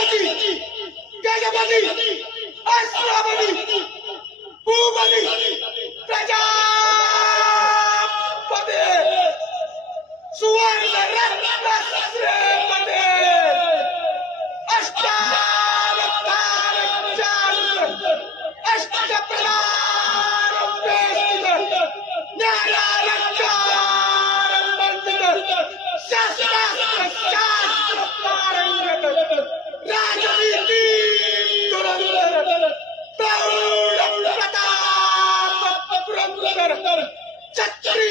জায়গাবাদী জায়গাবাদী আসলাবাদী পুবাদী প্রজা পদে সুবর্ণ রত্ন পদে অষ্টাবতার চাল অষ্টপ্রদার বেষ্ট ন্যায় রক্ষা মন্দির শাস্ত্র ಚಚ್ಚರಿ